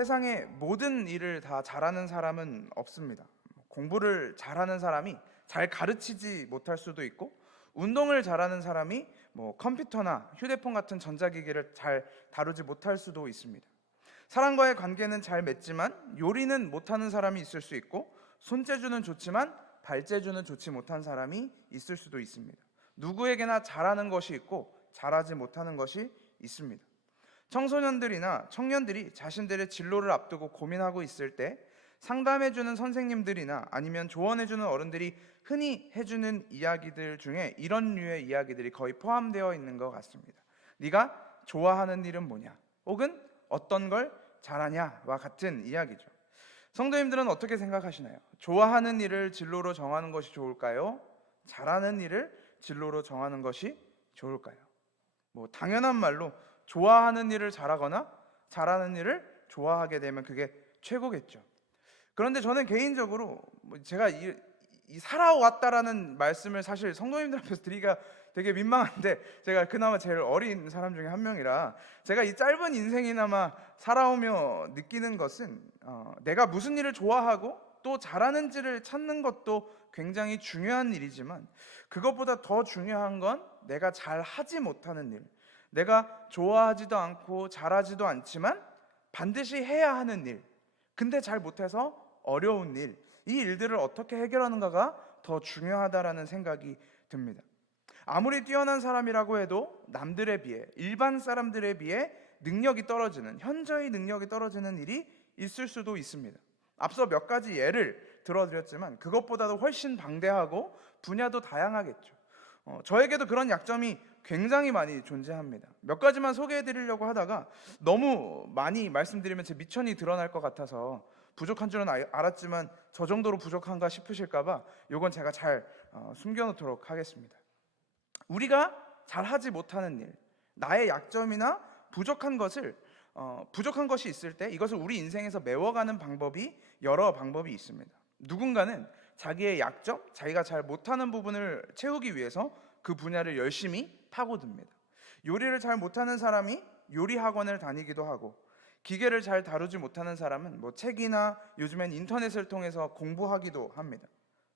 세상에 모든 일을 다 잘하는 사람은 없습니다. 공부를 잘하는 사람이 잘 가르치지 못할 수도 있고, 운동을 잘하는 사람이 컴퓨터나 휴대폰 같은 전자기기를 잘 다루지 못할 수도 있습니다. 사람과의 관계는 잘 맺지만 요리는 못하는 사람이 있을 수 있고, 손재주는 좋지만 발재주는 좋지 못한 사람이 있을 수도 있습니다. 누구에게나 잘하는 것이 있고 잘하지 못하는 것이 있습니다. 청소년들이나 청년들이 자신들의 진로를 앞두고 고민하고 있을 때 상담해주는 선생님들이나 아니면 조언해주는 어른들이 흔히 해주는 이야기들 중에 이런 류의 이야기들이 거의 포함되어 있는 것 같습니다. 네가 좋아하는 일은 뭐냐? 혹은 어떤 걸 잘하냐와 같은 이야기죠. 성도님들은 어떻게 생각하시나요? 좋아하는 일을 진로로 정하는 것이 좋을까요? 잘하는 일을 진로로 정하는 것이 좋을까요? 당연한 말로 좋아하는 일을 잘하거나 잘하는 일을 좋아하게 되면 그게 최고겠죠. 그런데 저는 개인적으로 제가 이 살아왔다라는 말씀을 사실 성도님들 앞에서 드리기가 되게 민망한데, 제가 그나마 제일 어린 사람 중에 한 명이라 제가 이 짧은 인생이나마 살아오며 느끼는 것은 내가 무슨 일을 좋아하고 또 잘하는지를 찾는 것도 굉장히 중요한 일이지만, 그것보다 더 중요한 건 내가 잘 하지 못하는 일, 내가 좋아하지도 않고 잘하지도 않지만 반드시 해야 하는 일, 근데 잘 못해서 어려운 일, 이 일들을 어떻게 해결하는가가 더 중요하다라는 생각이 듭니다. 아무리 뛰어난 사람이라고 해도 남들에 비해, 일반 사람들에 비해 능력이 떨어지는, 현저히 능력이 떨어지는 일이 있을 수도 있습니다. 앞서 몇 가지 예를 들어드렸지만 그것보다도 훨씬 방대하고 분야도 다양하겠죠. 저에게도 그런 약점이 굉장히 많이 존재합니다. 몇 가지만 소개해드리려고 하다가 너무 많이 말씀드리면 제 미천이 드러날 것 같아서 부족한 줄은 알았지만 저 정도로 부족한가 싶으실까봐 이건 제가 잘 숨겨놓도록 하겠습니다. 우리가 잘하지 못하는 일, 나의 약점이나 부족한 것이 있을 때 이것을 우리 인생에서 메워가는 방법이 여러 방법이 있습니다. 누군가는 자기의 약점, 자기가 잘 못하는 부분을 채우기 위해서 그 분야를 열심히 파고듭니다. 요리를 잘 못하는 사람이 요리 학원을 다니기도 하고, 기계를 잘 다루지 못하는 사람은 책이나 요즘엔 인터넷을 통해서 공부하기도 합니다.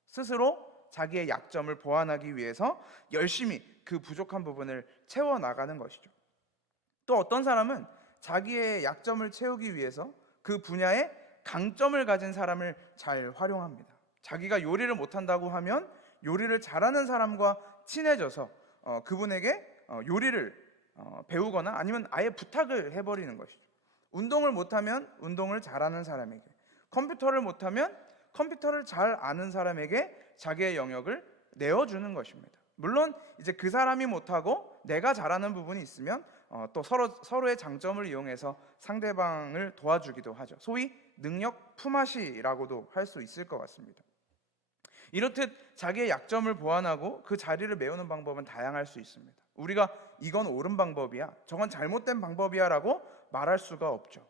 스스로 자기의 약점을 보완하기 위해서 열심히 그 부족한 부분을 채워나가는 것이죠. 또 어떤 사람은 자기의 약점을 채우기 위해서 그 분야에 강점을 가진 사람을 잘 활용합니다. 자기가 요리를 못한다고 하면 요리를 잘하는 사람과 친해져서 그분에게 요리를 배우거나 아니면 아예 부탁을 해버리는 것이죠. 운동을 못하면 운동을 잘하는 사람에게, 컴퓨터를 못하면 컴퓨터를 잘 아는 사람에게 자기의 영역을 내어주는 것입니다. 물론 이제 그 사람이 못하고 내가 잘하는 부분이 있으면 또 서로의 장점을 이용해서 상대방을 도와주기도 하죠. 소위 능력 품앗이라고도 할 수 있을 것 같습니다. 이렇듯 자기의 약점을 보완하고 그 자리를 메우는 방법은 다양할 수 있습니다. 우리가 이건 옳은 방법이야, 저건 잘못된 방법이야 라고 말할 수가 없죠.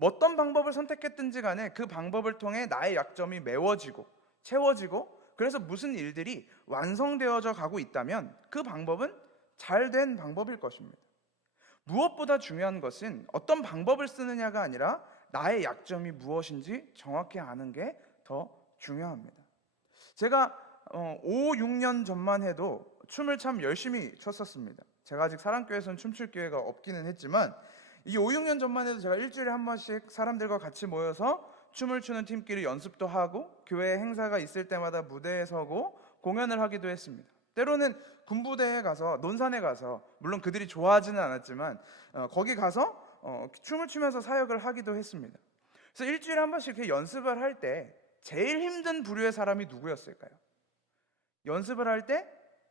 어떤 방법을 선택했든지 간에 그 방법을 통해 나의 약점이 메워지고 채워지고, 그래서 무슨 일들이 완성되어져 가고 있다면 그 방법은 잘된 방법일 것입니다. 무엇보다 중요한 것은 어떤 방법을 쓰느냐가 아니라 나의 약점이 무엇인지 정확히 아는 게 더 중요합니다. 제가 5, 6년 전만 해도 춤을 참 열심히 췄었습니다. 제가 아직 사랑교회에서는 춤출 기회가 없기는 했지만 이 5, 6년 전만 해도 제가 일주일에 한 번씩 사람들과 같이 모여서 춤을 추는 팀끼리 연습도 하고, 교회 행사가 있을 때마다 무대에 서고 공연을 하기도 했습니다. 때로는 군부대에 가서, 논산에 가서, 물론 그들이 좋아하지는 않았지만 거기 가서 춤을 추면서 사역을 하기도 했습니다. 그래서 일주일에 한 번씩 이렇게 연습을 할 때 제일 힘든 부류의 사람이 누구였을까요? 연습을 할 때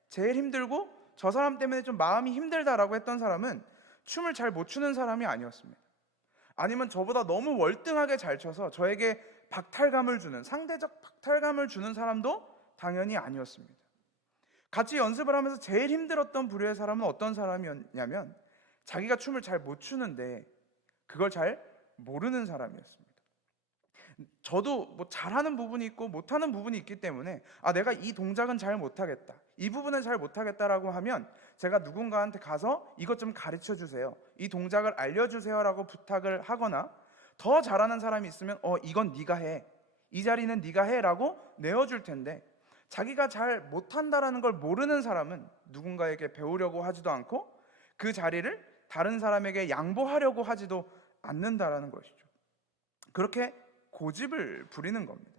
제일 힘들고 저 사람 때문에 좀 마음이 힘들다라고 했던 사람은 춤을 잘 못 추는 사람이 아니었습니다. 아니면 저보다 너무 월등하게 잘 춰서 저에게 박탈감을 주는, 상대적 박탈감을 주는 사람도 당연히 아니었습니다. 같이 연습을 하면서 제일 힘들었던 부류의 사람은 어떤 사람이었냐면 자기가 춤을 잘 못 추는데 그걸 잘 모르는 사람이었습니다. 저도 잘하는 부분이 있고 못하는 부분이 있기 때문에 내가 이 동작은 잘 못하겠다, 이 부분은 잘 못하겠다라고 하면 제가 누군가한테 가서 이것 좀 가르쳐 주세요, 이 동작을 알려주세요 라고 부탁을 하거나, 더 잘하는 사람이 있으면 이건 네가 해, 이 자리는 네가 해라고 내어줄 텐데, 자기가 잘 못한다라는 걸 모르는 사람은 누군가에게 배우려고 하지도 않고 그 자리를 다른 사람에게 양보하려고 하지도 않는다라는 것이죠. 그렇게 고집을 부리는 겁니다.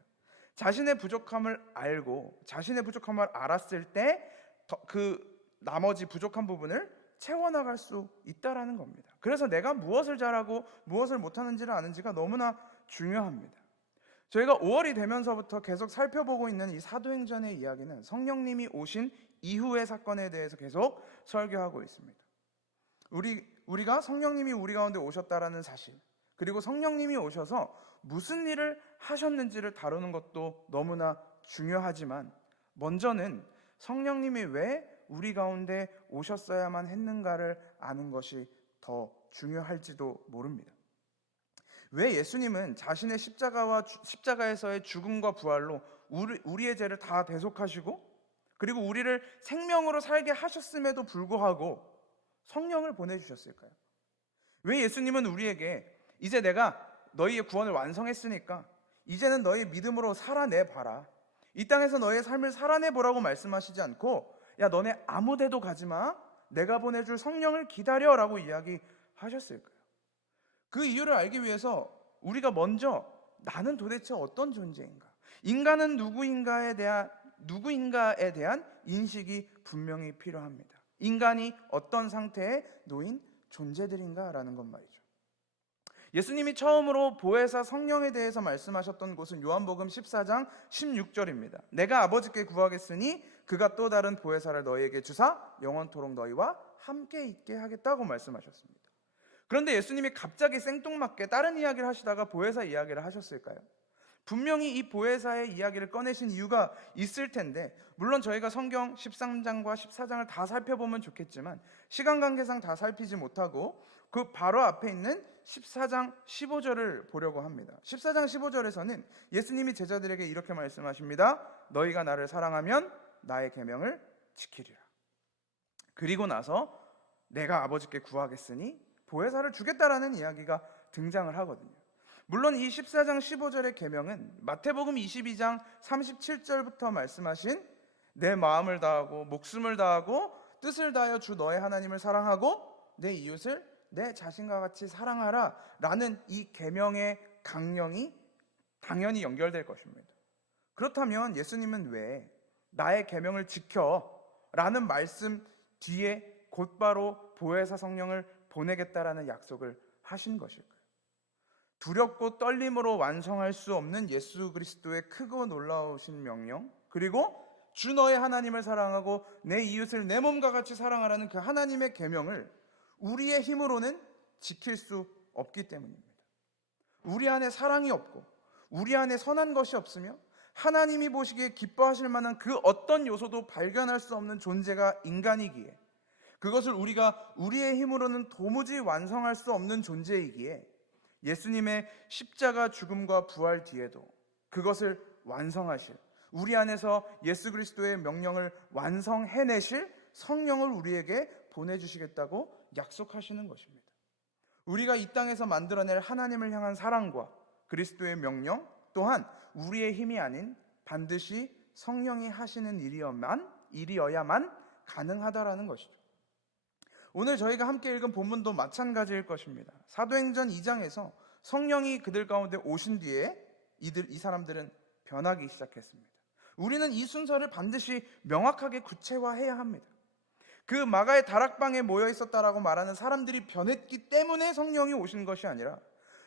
자신의 부족함을 알고 자신의 부족함을 알았을 때 그 나머지 부족한 부분을 채워나갈 수 있다라는 겁니다. 그래서 내가 무엇을 잘하고 무엇을 못하는지를 아는지가 너무나 중요합니다. 저희가 5월이 되면서부터 계속 살펴보고 있는 이 사도행전의 이야기는 성령님이 오신 이후의 사건에 대해서 계속 설교하고 있습니다. 우리가 성령님이 우리 가운데 오셨다라는 사실, 그리고 성령님이 오셔서 무슨 일을 하셨는지를 다루는 것도 너무나 중요하지만, 먼저는 성령님이 왜 우리 가운데 오셨어야만 했는가를 아는 것이 더 중요할지도 모릅니다. 왜 예수님은 자신의 십자가에서의 죽음과 부활로 우리의 죄를 다 대속하시고, 그리고 우리를 생명으로 살게 하셨음에도 불구하고 성령을 보내주셨을까요? 왜 예수님은 우리에게 이제 내가 너희의 구원을 완성했으니까 이제는 너희 믿음으로 살아내봐라, 이 땅에서 너희의 삶을 살아내보라고 말씀하시지 않고, 야 너네 아무 데도 가지마, 내가 보내줄 성령을 기다려라고 이야기하셨을까요? 그 이유를 알기 위해서 우리가 먼저 나는 도대체 어떤 존재인가, 인간은 누구인가에 대한 인식이 분명히 필요합니다. 인간이 어떤 상태에 놓인 존재들인가라는 것 말이죠. 예수님이 처음으로 보혜사 성령에 대해서 말씀하셨던 곳은 요한복음 14장 16절입니다. 내가 아버지께 구하겠으니 그가 또 다른 보혜사를 너희에게 주사 영원토록 너희와 함께 있게 하겠다고 말씀하셨습니다. 그런데 예수님이 갑자기 생뚱맞게 다른 이야기를 하시다가 보혜사 이야기를 하셨을까요? 분명히 이 보혜사의 이야기를 꺼내신 이유가 있을 텐데, 물론 저희가 성경 13장과 14장을 다 살펴보면 좋겠지만 시간 관계상 다 살피지 못하고 그 바로 앞에 있는 14장 15절을 보려고 합니다. 14장 15절에서는 예수님이 제자들에게 이렇게 말씀하십니다. 너희가 나를 사랑하면 나의 계명을 지키리라. 그리고 나서 내가 아버지께 구하겠으니 보혜사를 주겠다라는 이야기가 등장을 하거든요. 물론 이 14장 15절의 계명은 마태복음 22장 37절부터 말씀하신 내 마음을 다하고 목숨을 다하고 뜻을 다하여 주 너의 하나님을 사랑하고 내 이웃을 내 자신과 같이 사랑하라 라는 이 계명의 강령이 당연히 연결될 것입니다. 그렇다면 예수님은 왜 나의 계명을 지켜 라는 말씀 뒤에 곧바로 보혜사 성령을 보내겠다라는 약속을 하신 것일까요? 두렵고 떨림으로 완성할 수 없는 예수 그리스도의 크고 놀라우신 명령, 그리고 주 너의 하나님을 사랑하고 내 이웃을 내 몸과 같이 사랑하라는 그 하나님의 계명을 우리의 힘으로는 지킬 수 없기 때문입니다. 우리 안에 사랑이 없고 우리 안에 선한 것이 없으며 하나님이 보시기에 기뻐하실 만한 그 어떤 요소도 발견할 수 없는 존재가 인간이기에, 그것을 우리가 우리의 힘으로는 도무지 완성할 수 없는 존재이기에 예수님의 십자가 죽음과 부활 뒤에도 그것을 완성하실, 우리 안에서 예수 그리스도의 명령을 완성해내실 성령을 우리에게 보내주시겠다고 약속하시는 것입니다. 우리가 이 땅에서 만들어낼 하나님을 향한 사랑과 그리스도의 명령 또한 우리의 힘이 아닌 반드시 성령이 하시는 일이어야만 가능하다라는 것이죠. 오늘 저희가 함께 읽은 본문도 마찬가지일 것입니다. 사도행전 2장에서 성령이 그들 가운데 오신 뒤에 이 사람들은 변하기 시작했습니다. 우리는 이 순서를 반드시 명확하게 구체화해야 합니다. 그 마가의 다락방에 모여 있었다라고 말하는 사람들이 변했기 때문에 성령이 오신 것이 아니라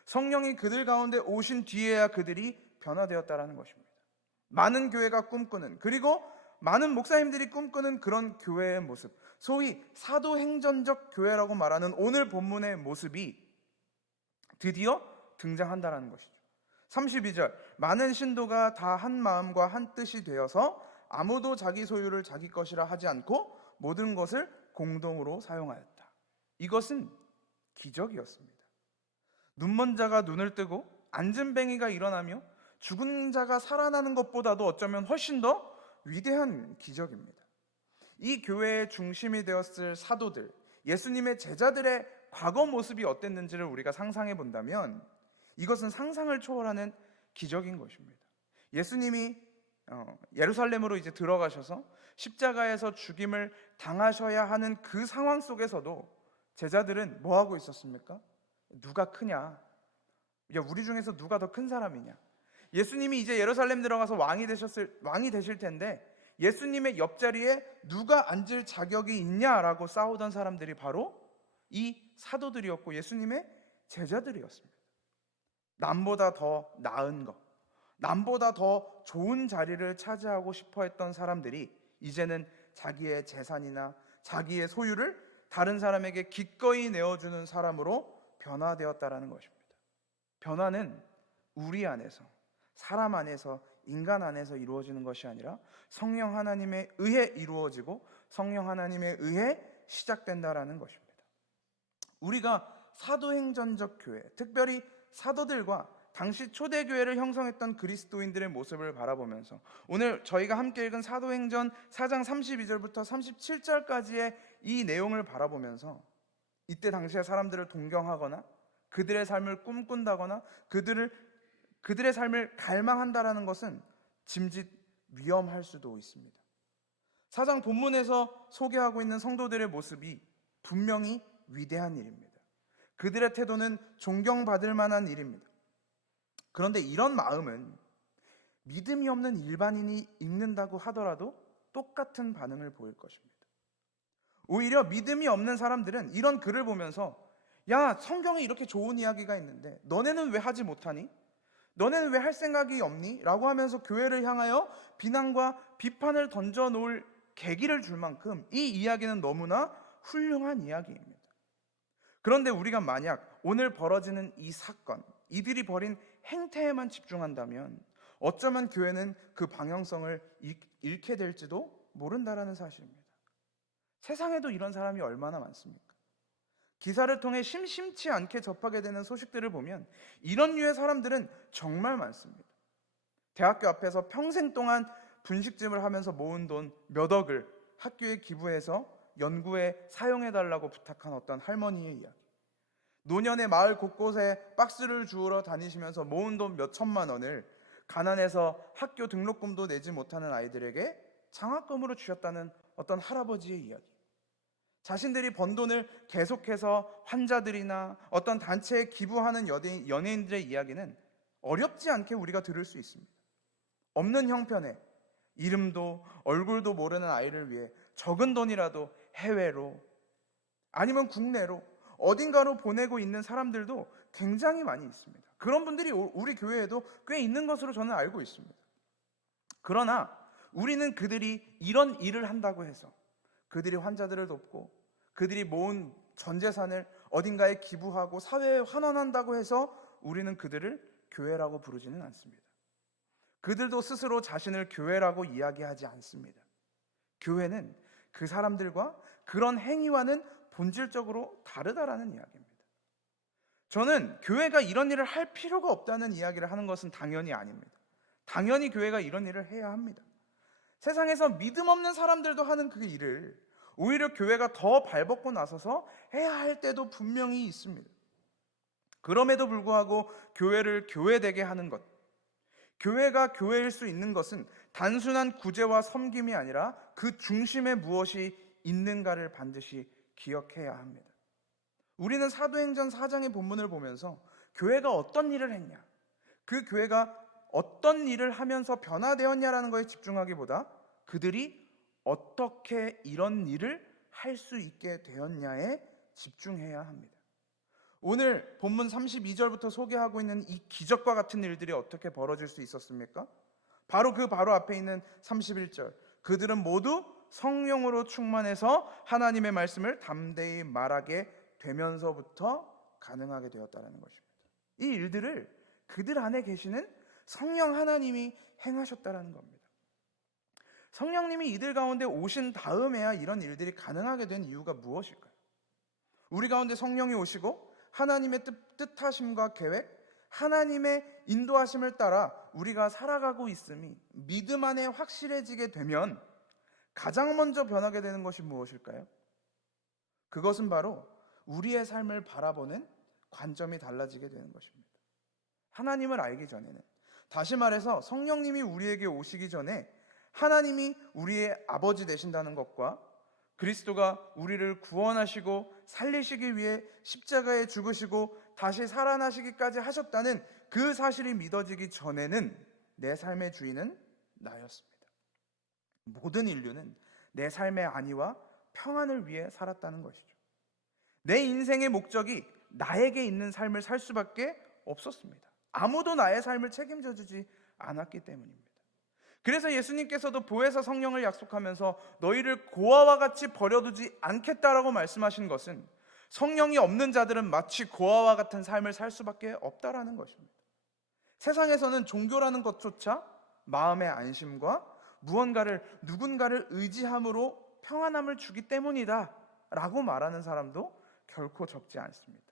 성령이 그들 가운데 오신 뒤에야 그들이 변화되었다라는 것입니다. 많은 교회가 꿈꾸는, 그리고 많은 목사님들이 꿈꾸는 그런 교회의 모습, 소위 사도행전적 교회라고 말하는 오늘 본문의 모습이 드디어 등장한다는 것이죠. 32절, 많은 신도가 다 한 마음과 한 뜻이 되어서 아무도 자기 소유를 자기 것이라 하지 않고 모든 것을 공동으로 사용하였다. 이것은 기적이었습니다. 눈먼 자가 눈을 뜨고 앉은 뱅이가 일어나며 죽은 자가 살아나는 것보다도 어쩌면 훨씬 더 위대한 기적입니다. 이 교회의 중심이 되었을 사도들, 예수님의 제자들의 과거 모습이 어땠는지를 우리가 상상해 본다면 이것은 상상을 초월하는 기적인 것입니다. 예수님이 예루살렘으로 이제 들어가셔서 십자가에서 죽임을 당하셔야 하는 그 상황 속에서도 제자들은 뭐 하고 있었습니까? 누가 크냐? 우리 중에서 누가 더 큰 사람이냐? 예수님이 이제 예루살렘 들어가서 왕이 되실 텐데 예수님의 옆자리에 누가 앉을 자격이 있냐라고 싸우던 사람들이 바로 이 사도들이었고 예수님의 제자들이었습니다. 남보다 더 나은 것, 남보다 더 좋은 자리를 차지하고 싶어 했던 사람들이 이제는 자기의 재산이나 자기의 소유를 다른 사람에게 기꺼이 내어주는 사람으로 변화되었다라는 것입니다. 변화는 우리 안에서, 사람 안에서, 인간 안에서 이루어지는 것이 아니라 성령 하나님에 의해 이루어지고 성령 하나님에 의해 시작된다라는 것입니다. 우리가 사도행전적 교회, 특별히 사도들과 당시 초대교회를 형성했던 그리스도인들의 모습을 바라보면서 오늘 저희가 함께 읽은 사도행전 4장 32절부터 37절까지의 이 내용을 바라보면서 이때 당시의 사람들을 동경하거나 그들의 삶을 꿈꾼다거나 그들의 삶을 갈망한다라는 것은 짐짓 위험할 수도 있습니다. 4장 본문에서 소개하고 있는 성도들의 모습이 분명히 위대한 일입니다. 그들의 태도는 존경받을 만한 일입니다. 그런데 이런 마음은 믿음이 없는 일반인이 읽는다고 하더라도 똑같은 반응을 보일 것입니다. 오히려 믿음이 없는 사람들은 이런 글을 보면서 야, 성경에 이렇게 좋은 이야기가 있는데 너네는 왜 하지 못하니? 너네는 왜 할 생각이 없니? 라고 하면서 교회를 향하여 비난과 비판을 던져놓을 계기를 줄 만큼 이 이야기는 너무나 훌륭한 이야기입니다. 그런데 우리가 만약 오늘 벌어지는 이 사건, 이들이 벌인 행태에만 집중한다면 어쩌면 교회는 그 방향성을 잃게 될지도 모른다라는 사실입니다. 세상에도 이런 사람이 얼마나 많습니까? 기사를 통해 심심치 않게 접하게 되는 소식들을 보면 이런 류의 사람들은 정말 많습니다. 대학교 앞에서 평생 동안 분식집을 하면서 모은 돈 몇 억을 학교에 기부해서 연구에 사용해달라고 부탁한 어떤 할머니의 이야기, 노년의 마을 곳곳에 박스를 주우러 다니시면서 모은 돈 몇 천만 원을 가난해서 학교 등록금도 내지 못하는 아이들에게 장학금으로 주셨다는 어떤 할아버지의 이야기, 자신들이 번 돈을 계속해서 환자들이나 어떤 단체에 기부하는 연예인들의 이야기는 어렵지 않게 우리가 들을 수 있습니다. 없는 형편에 이름도 얼굴도 모르는 아이를 위해 적은 돈이라도 해외로 아니면 국내로 어딘가로 보내고 있는 사람들도 굉장히 많이 있습니다. 그런 분들이 우리 교회에도 꽤 있는 것으로 저는 알고 있습니다. 그러나 우리는 그들이 이런 일을 한다고 해서 그들이 환자들을 돕고 그들이 모은 전 재산을 어딘가에 기부하고 사회에 환원한다고 해서 우리는 그들을 교회라고 부르지는 않습니다. 그들도 스스로 자신을 교회라고 이야기하지 않습니다. 교회는 그 사람들과 그런 행위와는 본질적으로 다르다라는 이야기입니다. 저는 교회가 이런 일을 할 필요가 없다는 이야기를 하는 것은 당연히 아닙니다. 당연히 교회가 이런 일을 해야 합니다. 세상에서 믿음 없는 사람들도 하는 그 일을 오히려 교회가 더 발벗고 나서서 해야 할 때도 분명히 있습니다. 그럼에도 불구하고 교회를 교회되게 하는 것, 교회가 교회일 수 있는 것은 단순한 구제와 섬김이 아니라 그 중심에 무엇이 있는가를 반드시 기억해야 합니다. 우리는 사도행전 4장의 본문을 보면서 교회가 어떤 일을 했냐, 그 교회가 어떤 일을 하면서 변화되었냐라는 것에 집중하기보다 그들이 어떻게 이런 일을 할 수 있게 되었냐에 집중해야 합니다. 오늘 본문 32절부터 소개하고 있는 이 기적과 같은 일들이 어떻게 벌어질 수 있었습니까? 바로 앞에 있는 31절, 그들은 모두 성령으로 충만해서 하나님의 말씀을 담대히 말하게 되면서부터 가능하게 되었다는 것입니다. 이 일들을 그들 안에 계시는 성령 하나님이 행하셨다는 겁니다. 성령님이 이들 가운데 오신 다음에야 이런 일들이 가능하게 된 이유가 무엇일까요? 우리 가운데 성령이 오시고 하나님의 뜻하심과 계획, 하나님의 인도하심을 따라 우리가 살아가고 있음이 믿음 안에 확실해지게 되면 가장 먼저 변하게 되는 것이 무엇일까요? 그것은 바로 우리의 삶을 바라보는 관점이 달라지게 되는 것입니다. 하나님을 알기 전에는, 다시 말해서 성령님이 우리에게 오시기 전에 하나님이 우리의 아버지 되신다는 것과 그리스도가 우리를 구원하시고 살리시기 위해 십자가에 죽으시고 다시 살아나시기까지 하셨다는 그 사실이 믿어지기 전에는 내 삶의 주인은 나였습니다. 모든 인류는 내 삶의 안위와 평안을 위해 살았다는 것이죠. 내 인생의 목적이 나에게 있는 삶을 살 수밖에 없었습니다. 아무도 나의 삶을 책임져 주지 않았기 때문입니다. 그래서 예수님께서도 보혜사 성령을 약속하면서 너희를 고아와 같이 버려두지 않겠다라고 말씀하신 것은 성령이 없는 자들은 마치 고아와 같은 삶을 살 수밖에 없다라는 것입니다. 세상에서는 종교라는 것조차 마음의 안심과 누군가를 의지함으로 평안함을 주기 때문이다 라고 말하는 사람도 결코 적지 않습니다.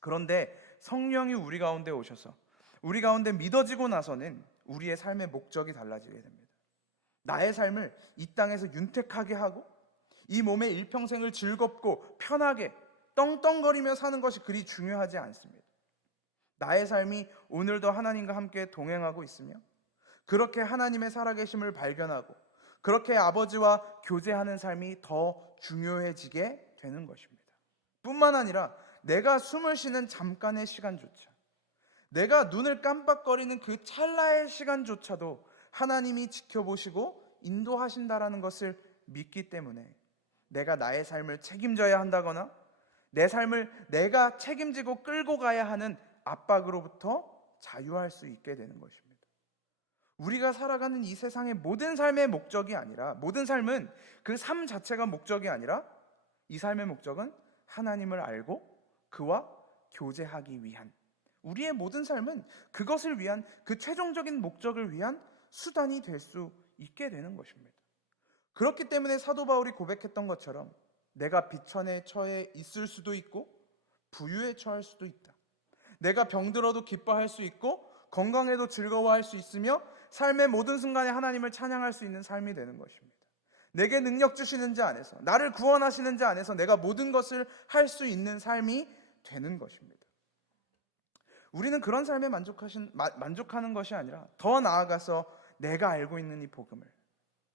그런데 성령이 우리 가운데 오셔서 우리 가운데 믿어지고 나서는 우리의 삶의 목적이 달라지게 됩니다. 나의 삶을 이 땅에서 윤택하게 하고 이 몸의 일평생을 즐겁고 편하게 떵떵거리며 사는 것이 그리 중요하지 않습니다. 나의 삶이 오늘도 하나님과 함께 동행하고 있으며 그렇게 하나님의 살아계심을 발견하고 그렇게 아버지와 교제하는 삶이 더 중요해지게 되는 것입니다. 뿐만 아니라 내가 숨을 쉬는 잠깐의 시간조차, 내가 눈을 깜빡거리는 그 찰나의 시간조차도 하나님이 지켜보시고 인도하신다라는 것을 믿기 때문에 내가 나의 삶을 책임져야 한다거나 내 삶을 내가 책임지고 끌고 가야 하는 압박으로부터 자유할 수 있게 되는 것입니다. 우리가 살아가는 이 세상의 모든 삶의 목적이 아니라, 모든 삶은 그 삶 자체가 목적이 아니라 이 삶의 목적은 하나님을 알고 그와 교제하기 위한, 우리의 모든 삶은 그것을 위한, 그 최종적인 목적을 위한 수단이 될 수 있게 되는 것입니다. 그렇기 때문에 사도 바울이 고백했던 것처럼 내가 비천에 처해 있을 수도 있고 부유에 처할 수도 있다. 내가 병들어도 기뻐할 수 있고 건강해도 즐거워할 수 있으며 삶의 모든 순간에 하나님을 찬양할 수 있는 삶이 되는 것입니다. 내게 능력 주시는 자 안에서, 나를 구원하시는 자 안에서 내가 모든 것을 할 수 있는 삶이 되는 것입니다. 우리는 그런 삶에 만족하는 것이 아니라 더 나아가서 내가 알고 있는 이 복음을,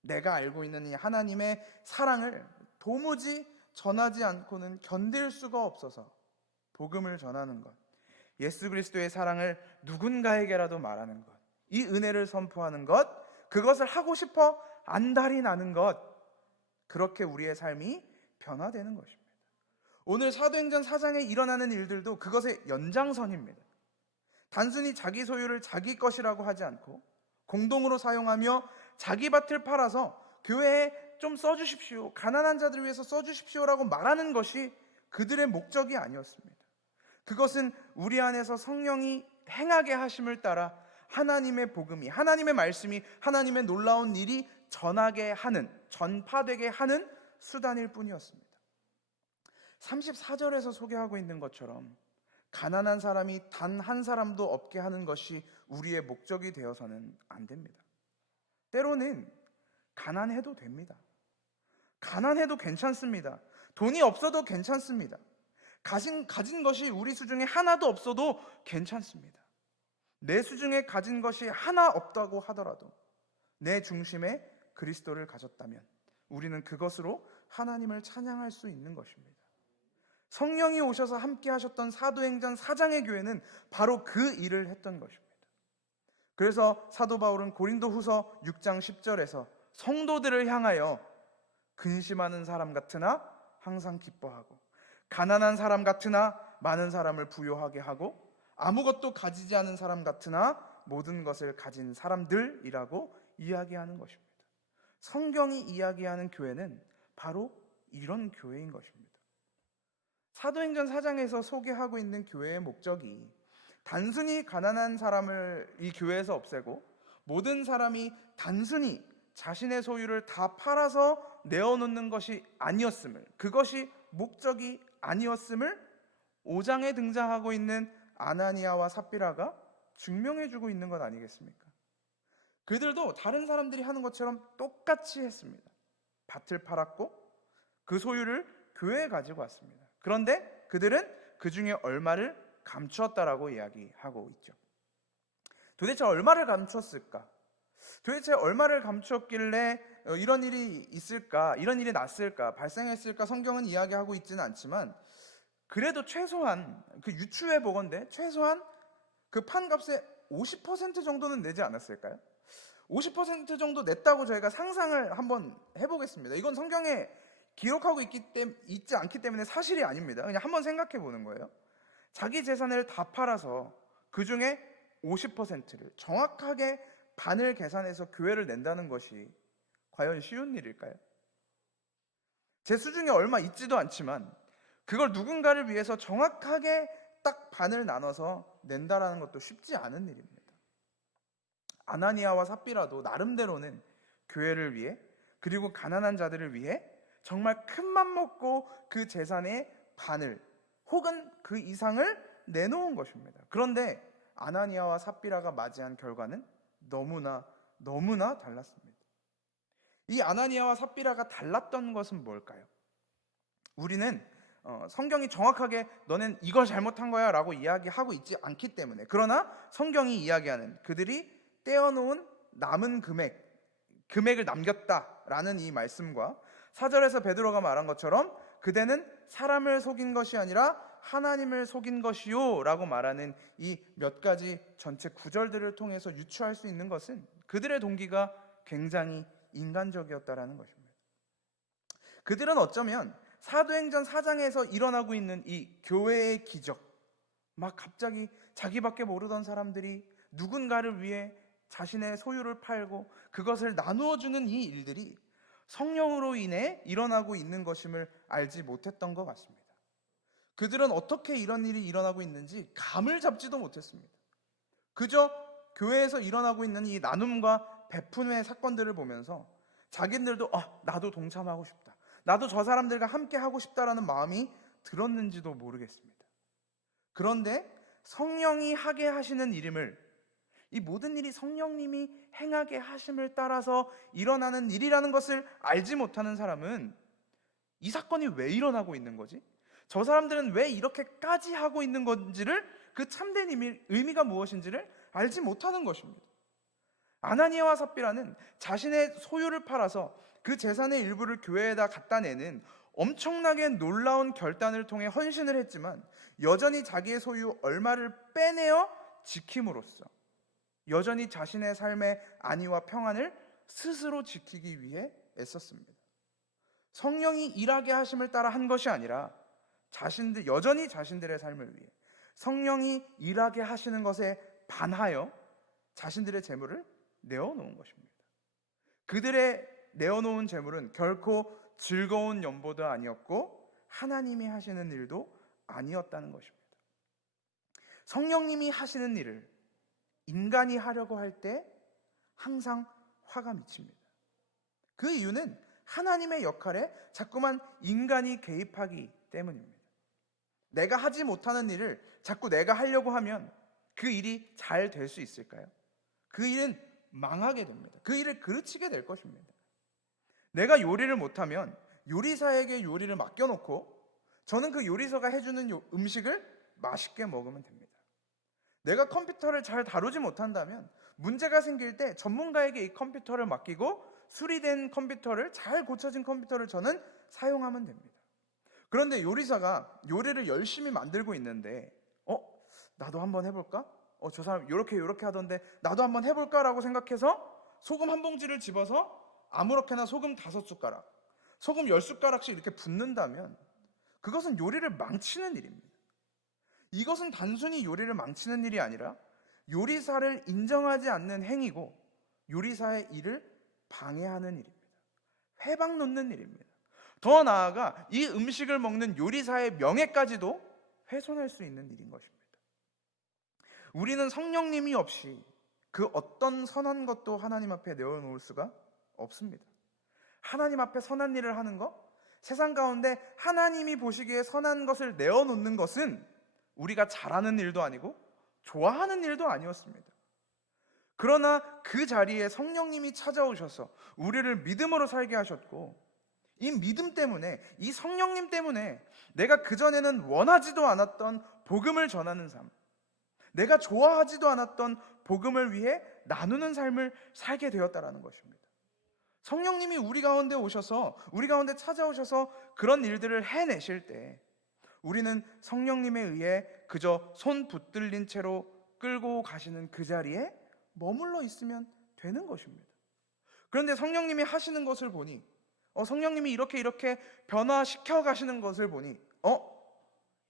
내가 알고 있는 이 하나님의 사랑을 도무지 전하지 않고는 견딜 수가 없어서 복음을 전하는 것, 예수 그리스도의 사랑을 누군가에게라도 말하는 것, 이 은혜를 선포하는 것, 그것을 하고 싶어 안달이 나는 것, 그렇게 우리의 삶이 변화되는 것입니다. 오늘 사도행전 4장에 일어나는 일들도 그것의 연장선입니다. 단순히 자기 소유를 자기 것이라고 하지 않고 공동으로 사용하며 자기 밭을 팔아서 교회에 좀 써주십시오, 가난한 자들을 위해서 써주십시오라고 말하는 것이 그들의 목적이 아니었습니다. 그것은 우리 안에서 성령이 행하게 하심을 따라 하나님의 복음이, 하나님의 말씀이, 하나님의 놀라운 일이 전파되게 하는 수단일 뿐이었습니다. 34절에서 소개하고 있는 것처럼 가난한 사람이 단 한 사람도 없게 하는 것이 우리의 목적이 되어서는 안 됩니다. 때로는 가난해도 됩니다. 가난해도 괜찮습니다. 돈이 없어도 괜찮습니다. 가진 것이 우리 수중에 하나도 없어도 괜찮습니다. 내 수중에 가진 것이 하나 없다고 하더라도 내 중심에 그리스도를 가졌다면 우리는 그것으로 하나님을 찬양할 수 있는 것입니다. 성령이 오셔서 함께 하셨던 사도행전 4장의 교회는 바로 그 일을 했던 것입니다. 그래서 사도 바울은 고린도후서 6장 10절에서 성도들을 향하여 근심하는 사람 같으나 항상 기뻐하고 가난한 사람 같으나 많은 사람을 부요하게 하고 아무것도 가지지 않은 사람 같으나 모든 것을 가진 사람들이라고 이야기하는 것입니다. 성경이 이야기하는 교회는 바로 이런 교회인 것입니다. 사도행전 4장에서 소개하고 있는 교회의 목적이 단순히 가난한 사람을 이 교회에서 없애고 모든 사람이 단순히 자신의 소유를 다 팔아서 내어놓는 것이 아니었음을, 그것이 목적이 아니었음을 5장에 등장하고 있는 아나니아와 삽비라가 증명해주고 있는 것 아니겠습니까? 그들도 다른 사람들이 하는 것처럼 똑같이 했습니다. 밭을 팔았고 그 소유를 교회에 가지고 왔습니다. 그런데 그들은 그 중에 얼마를 감추었다라고 이야기하고 있죠. 도대체 얼마를 감추었을까? 도대체 얼마를 감추었길래 이런 일이 있을까? 이런 일이 났을까? 발생했을까? 성경은 이야기하고 있지는 않지만 그래도 최소한 그 유추해 보건대 최소한 그 판값의 50% 정도는 내지 않았을까요? 50% 정도 냈다고 저희가 상상을 한번 해보겠습니다. 이건 성경에 기록하고 있지 않기 때문에 사실이 아닙니다. 그냥 한번 생각해 보는 거예요. 자기 재산을 다 팔아서 그 중에 50%를 정확하게 반을 계산해서 교회를 낸다는 것이 과연 쉬운 일일까요? 제 수중에 얼마 있지도 않지만 그걸 누군가를 위해서 정확하게 딱 반을 나눠서 낸다라는 것도 쉽지 않은 일입니다. 아나니아와 삽비라도 나름대로는 교회를 위해 그리고 가난한 자들을 위해 정말 큰맘 먹고 그 재산의 반을 혹은 그 이상을 내놓은 것입니다. 그런데 아나니아와 삽비라가 맞이한 결과는 너무나 달랐습니다. 이 아나니아와 삽비라가 달랐던 것은 뭘까요? 우리는 성경이 정확하게 너는 이걸 잘못한 거야 라고 이야기하고 있지 않기 때문에, 그러나 성경이 이야기하는 그들이 떼어놓은 남은 금액을 남겼다라는 이 말씀과 4절에서 베드로가 말한 것처럼 그대는 사람을 속인 것이 아니라 하나님을 속인 것이요 라고 말하는 이 몇 가지 전체 구절들을 통해서 유추할 수 있는 것은 그들의 동기가 굉장히 인간적이었다라는 것입니다. 그들은 어쩌면 사도행전 4장에서 일어나고 있는 이 교회의 기적, 막 갑자기 자기밖에 모르던 사람들이 누군가를 위해 자신의 소유를 팔고 그것을 나누어 주는 이 일들이 성령으로 인해 일어나고 있는 것임을 알지 못했던 것 같습니다. 그들은 어떻게 이런 일이 일어나고 있는지 감을 잡지도 못했습니다. 그저 교회에서 일어나고 있는 이 나눔과 베푼의 사건들을 보면서 자기들도 나도 동참하고 싶다, 나도 저 사람들과 함께 하고 싶다라는 마음이 들었는지도 모르겠습니다. 그런데 성령이 하게 하시는 일임을, 이 모든 일이 성령님이 행하게 하심을 따라서 일어나는 일이라는 것을 알지 못하는 사람은 이 사건이 왜 일어나고 있는 거지? 저 사람들은 왜 이렇게까지 하고 있는 건지를, 그 참된 의미가 무엇인지를 알지 못하는 것입니다. 아나니아와 삽비라는 자신의 소유를 팔아서 그 재산의 일부를 교회에다 갖다 내는 엄청나게 놀라운 결단을 통해 헌신을 했지만 여전히 자기의 소유 얼마를 빼내어 지킴으로써 여전히 자신의 삶의 안위와 평안을 스스로 지키기 위해 애썼습니다. 성령이 일하게 하심을 따라 한 것이 아니라 여전히 자신들의 삶을 위해 성령이 일하게 하시는 것에 반하여 자신들의 재물을 내어놓은 것입니다. 그들의 내어놓은 재물은 결코 즐거운 연보도 아니었고 하나님이 하시는 일도 아니었다는 것입니다. 성령님이 하시는 일을 인간이 하려고 할 때 항상 화가 미칩니다. 그 이유는 하나님의 역할에 자꾸만 인간이 개입하기 때문입니다. 내가 하지 못하는 일을 자꾸 내가 하려고 하면 그 일이 잘 될 수 있을까요? 그 일은 망하게 됩니다. 그 일을 그르치게 될 것입니다. 내가 요리를 못하면 요리사에게 요리를 맡겨놓고 저는 그 요리사가 해주는 음식을 맛있게 먹으면 됩니다. 내가 컴퓨터를 잘 다루지 못한다면 문제가 생길 때 전문가에게 이 컴퓨터를 맡기고 수리된 컴퓨터를, 잘 고쳐진 컴퓨터를 저는 사용하면 됩니다. 그런데 요리사가 요리를 열심히 만들고 있는데 나도 한번 해볼까? 저 사람 요렇게 하던데 나도 한번 해볼까라고 생각해서 소금 한 봉지를 집어서 아무렇게나 소금 5숟가락, 소금 10숟가락씩 이렇게 붓는다면 그것은 요리를 망치는 일입니다. 이것은 단순히 요리를 망치는 일이 아니라 요리사를 인정하지 않는 행위고 요리사의 일을 방해하는 일입니다. 회방 놓는 일입니다. 더 나아가 이 음식을 먹는 요리사의 명예까지도 훼손할 수 있는 일인 것입니다. 우리는 성령님이 없이 그 어떤 선한 것도 하나님 앞에 내어놓을 수가 없습니다. 하나님 앞에 선한 일을 하는 것, 세상 가운데 하나님이 보시기에 선한 것을 내어놓는 것은 우리가 잘하는 일도 아니고 좋아하는 일도 아니었습니다. 그러나 그 자리에 성령님이 찾아오셔서 우리를 믿음으로 살게 하셨고, 이 믿음 때문에, 이 성령님 때문에 내가 그전에는 원하지도 않았던 복음을 전하는 삶, 내가 좋아하지도 않았던 복음을 위해 나누는 삶을 살게 되었다라는 것입니다. 성령님이 우리 가운데 오셔서, 우리 가운데 찾아오셔서 그런 일들을 해내실 때 우리는 성령님에 의해 그저 손 붙들린 채로 끌고 가시는 그 자리에 머물러 있으면 되는 것입니다. 그런데 성령님이 하시는 것을 보니, 성령님이 이렇게 변화시켜 가시는 것을 보니,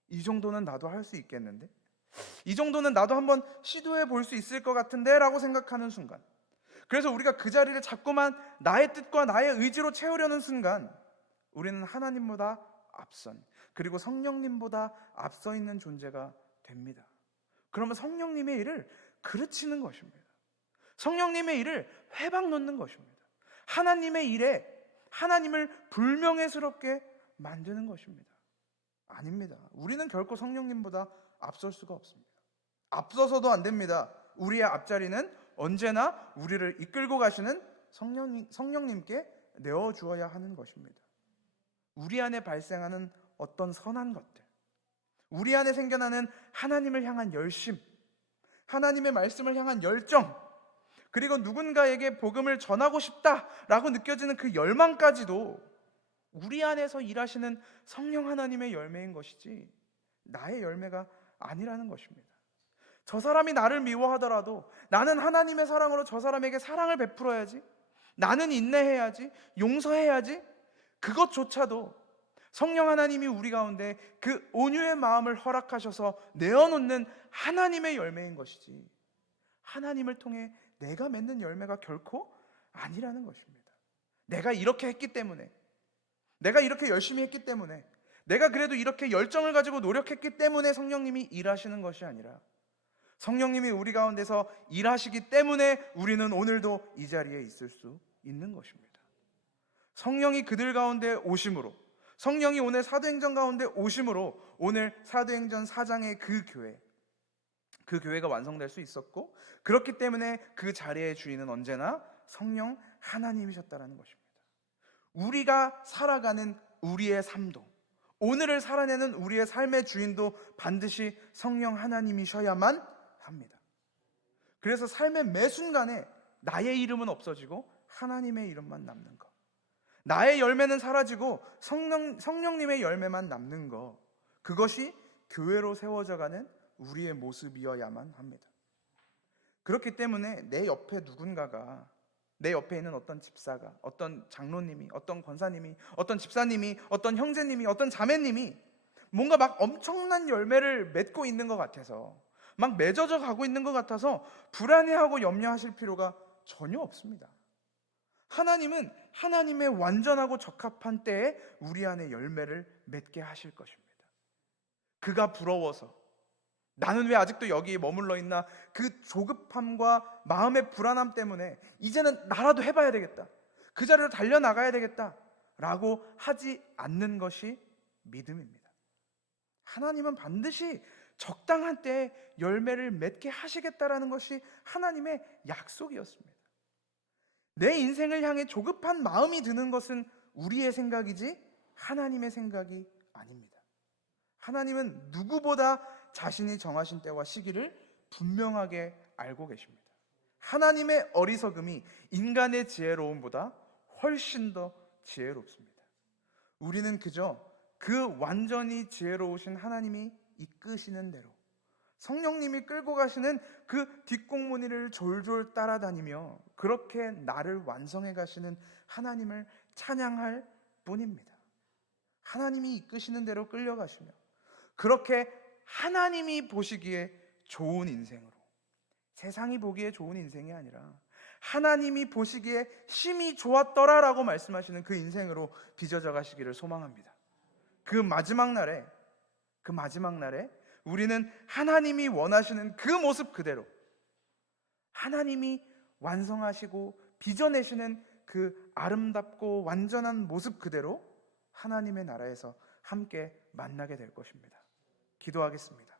이 정도는 나도 할 수 있겠는데? 이 정도는 나도 한번 시도해 볼 수 있을 것 같은데? 라고 생각하는 순간, 그래서 우리가 그 자리를 자꾸만 나의 뜻과 나의 의지로 채우려는 순간 우리는 하나님보다 앞선, 그리고 성령님보다 앞서 있는 존재가 됩니다. 그러면 성령님의 일을 그르치는 것입니다. 성령님의 일을 회방 놓는 것입니다. 하나님의 일에 하나님을 불명예스럽게 만드는 것입니다. 아닙니다. 우리는 결코 성령님보다 앞설 수가 없습니다. 앞서서도 안 됩니다. 우리의 앞자리는 언제나 우리를 이끌고 가시는 성령님께 내어주어야 하는 것입니다. 우리 안에 발생하는 어떤 선한 것들, 우리 안에 생겨나는 하나님을 향한 열심, 하나님의 말씀을 향한 열정, 그리고 누군가에게 복음을 전하고 싶다라고 느껴지는 그 열망까지도 우리 안에서 일하시는 성령 하나님의 열매인 것이지 나의 열매가 아니라는 것입니다. 저 사람이 나를 미워하더라도 나는 하나님의 사랑으로 저 사람에게 사랑을 베풀어야지, 나는 인내해야지, 용서해야지, 그것조차도 성령 하나님이 우리 가운데 그 온유의 마음을 허락하셔서 내어놓는 하나님의 열매인 것이지 하나님을 통해 내가 맺는 열매가 결코 아니라는 것입니다. 내가 이렇게 했기 때문에, 내가 이렇게 열심히 했기 때문에, 내가 그래도 이렇게 열정을 가지고 노력했기 때문에 성령님이 일하시는 것이 아니라 성령님이 우리 가운데서 일하시기 때문에 우리는 오늘도 이 자리에 있을 수 있는 것입니다. 성령이 그들 가운데 오심으로, 성령이 오늘 사도행전 가운데 오심으로 오늘 사도행전 4장의 그 교회가 완성될 수 있었고, 그렇기 때문에 그 자리의 주인은 언제나 성령 하나님이셨다라는 것입니다. 우리가 살아가는 우리의 삶도, 오늘을 살아내는 우리의 삶의 주인도 반드시 성령 하나님이셔야만 합니다. 그래서 삶의 매 순간에 나의 이름은 없어지고 하나님의 이름만 남는 것, 나의 열매는 사라지고 성령님의 열매만 남는 것, 그것이 교회로 세워져가는 우리의 모습이어야만 합니다. 그렇기 때문에 내 옆에 누군가가, 내 옆에 있는 어떤 집사가, 어떤 장로님이, 어떤 권사님이, 어떤 집사님이, 어떤 형제님이, 어떤 자매님이 뭔가 막 엄청난 열매를 맺고 있는 것 같아서, 막 맺어져 가고 있는 것 같아서 불안해하고 염려하실 필요가 전혀 없습니다. 하나님은 하나님의 완전하고 적합한 때에 우리 안에 열매를 맺게 하실 것입니다. 그가 부러워서 나는 왜 아직도 여기에 머물러 있나, 그 조급함과 마음의 불안함 때문에 이제는 나라도 해봐야 되겠다, 그 자리로 달려나가야 되겠다 라고 하지 않는 것이 믿음입니다. 하나님은 반드시 적당한 때에 열매를 맺게 하시겠다라는 것이 하나님의 약속이었습니다. 내 인생을 향해 조급한 마음이 드는 것은 우리의 생각이지 하나님의 생각이 아닙니다. 하나님은 누구보다 자신이 정하신 때와 시기를 분명하게 알고 계십니다. 하나님의 어리석음이 인간의 지혜로움보다 훨씬 더 지혜롭습니다. 우리는 그저 그 완전히 지혜로우신 하나님이 이끄시는 대로, 성령님이 끌고 가시는 그 뒷공무니를 졸졸 따라다니며 그렇게 나를 완성해 가시는 하나님을 찬양할 뿐입니다. 하나님이 이끄시는 대로 끌려가시며 그렇게 하나님이 보시기에 좋은 인생으로, 세상이 보기에 좋은 인생이 아니라 하나님이 보시기에 심히 좋았더라라고 말씀하시는 그 인생으로 빚어져 가시기를 소망합니다. 그 마지막 날에 우리는 하나님이 원하시는 그 모습 그대로, 하나님이 완성하시고 빚어내시는 그 아름답고 완전한 모습 그대로 하나님의 나라에서 함께 만나게 될 것입니다. 기도하겠습니다.